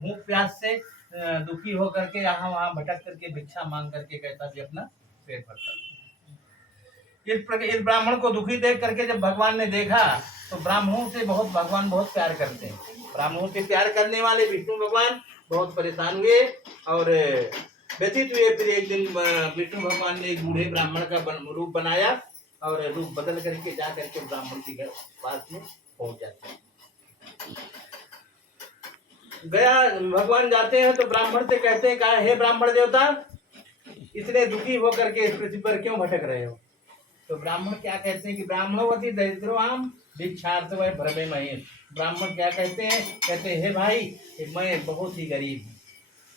भूख प्यास से दुखी होकर के यहाँ वहाँ भटक करके भिक्षा मांग करके कहता भी अपना पेट भरता। इस ब्राह्मण को दुखी देख करके जब भगवान ने देखा तो ब्राह्मणों से भगवान बहुत प्यार करते हैं। ब्राह्मणों से प्यार करने वाले विष्णु भगवान बहुत परेशान हुए और व्यथित हुए। फिर एक दिन विष्णु भगवान ने एक बूढ़े ब्राह्मण का रूप बनाया और रूप बदल करके जा करके ब्राह्मण के घर पास में पहुंच जाते हैं। गया भगवान जाते हैं तो ब्राह्मण से कहते हैं, कहा हे ब्राह्मण देवता, इतने दुखी होकर के इस पृथ्वी पर क्यों भटक रहे हो? तो ब्राह्मण क्या कहते हैं कि ब्राह्मणवती दरिद्रोहम भिक्षार्थ वह भ्रमे महेश। ब्राह्मण क्या कहते हैं? कहते हैं हे भाई, मैं बहुत ही गरीब हूँ,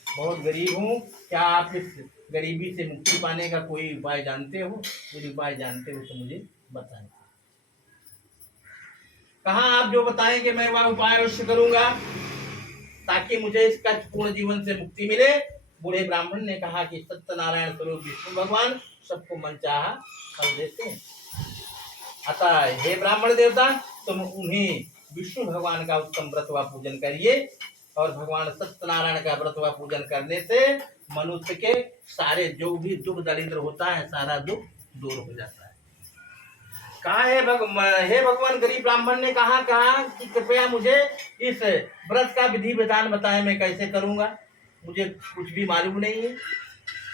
बहुत गरीब हूँ। क्या आप इस गरीबी से मुक्ति पाने का कोई उपाय जानते हो? यदि उपाय जानते हो तो मुझे बताएं। कहा आप जो बताएंगे मैं वह उपाय अवश्य करूंगा ताकि मुझे इस कष्ट पूर्ण जीवन से मुक्ति मिले। बूढ़े ब्राह्मण ने कहा कि सत्यनारायण स्वरूप विष्णु भगवान सबको मनचाहा फल देते हैं। अतः हे ब्राह्मण देवता, तुम उन्हें विष्णु भगवान का उत्तम व्रत व पूजन करिए और भगवान सत्यनारायण का व्रत व पूजन करने से मनुष्य के सारे जो भी दुख दरिद्र होता है सारा दुख दूर हो जाता है। कहा हे भगवान, गरीब ब्राह्मण ने कहा कि कृपया मुझे इस व्रत का विधि विधान बताएं, मैं कैसे करूंगा, मुझे कुछ भी मालूम नहीं है।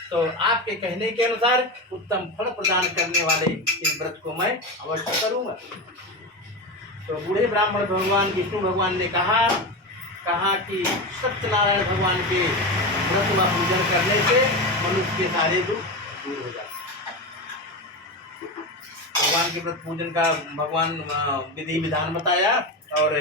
तो आपके कहने के अनुसार उत्तम फल प्रदान करने वाले इस व्रत को मैं अवश्य करूंगा। तो बूढ़े ब्राह्मण भगवान विष्णु भगवान ने कहा कि सत्यनारायण भगवान के व्रत व पूजन करने से मनुष्य के सारे दुख दूर हो जाते हैं। भगवान के व्रत पूजन का भगवान विधि विधान बताया और